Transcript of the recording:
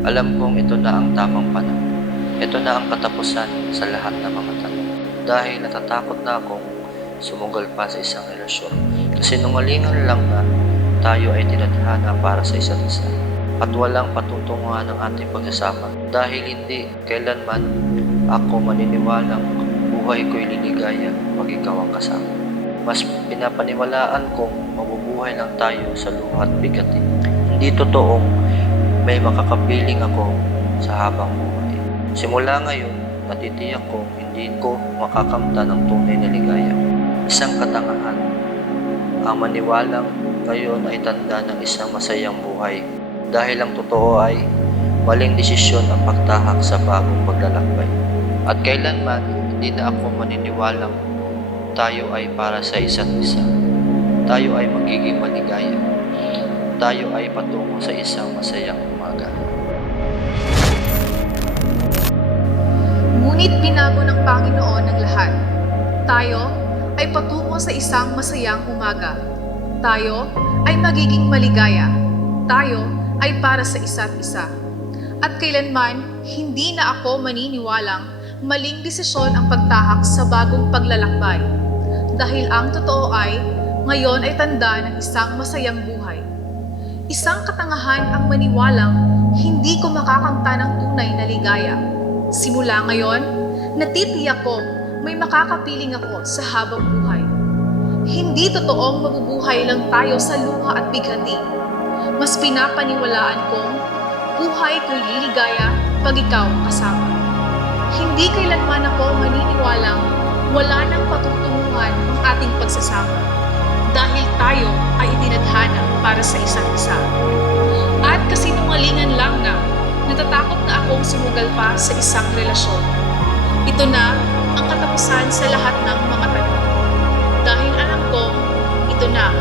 Alam kong ito na ang tamang panahon. Ito na ang katapusan sa lahat ng mga tanong. Dahil natatakot na akong sumugal pa sa isang relasyon. Kasinungalingan lang na tayo ay tinadhana para sa isa't isa. At walang patutunguhan ng ating pagsasama. Dahil hindi kailanman ako maniniwalang buhay ko'y liligaya pag ikaw ang kasama. Mas pinapaniwalaan kong mabubuhay lang tayo sa luha at bigatin. Hindi totoong may makakapiling ako sa habang buhay. Simula ngayon, natitiyak kong hindi ko makakamta ng tunay na ligaya. Isang katangahan, ang maniwalang ngayon ay tanda ng isang masayang buhay. Dahil ang totoo ay maling desisyon ang pagtahak sa bagong paglalakbay. At kailanman, hindi na ako maniniwalang tayo ay para sa isa't isa. Tayo ay magiging maligaya. Tayo ay patungo sa isang masayang umaga. Ngunit binago ng Panginoon ang lahat. Tayo ay patungo sa isang masayang umaga. Tayo ay magiging maligaya. Tayo ay para sa isa't isa. At kailanman, hindi na ako maniniwalang maling desisyon ang pagtahak sa bagong paglalakbay. Dahil ang totoo ay, ngayon ay tanda ng isang masayang buhay. Isang katangahan ang maniwalang hindi ko makakamta ng tunay na ligaya. Simula ngayon, natitiyak ko may makakapiling ako sa habang buhay. Hindi totoong mabubuhay lang tayo sa luha at bighati. Mas pinapaniwalaan kong buhay ko'y liligaya pag ikaw ang kasama. Hindi kailanman ako maniniwalang wala nang patutunguhan ang ating pagsasama. Dahil tayo ay itinadhana para sa isa't isa. At kasinungalingan lang na natatakot na akong sumugal pa sa isang relasyon. Ito na ang katapusan sa lahat ng mga tanong. Dahil alam kong ito na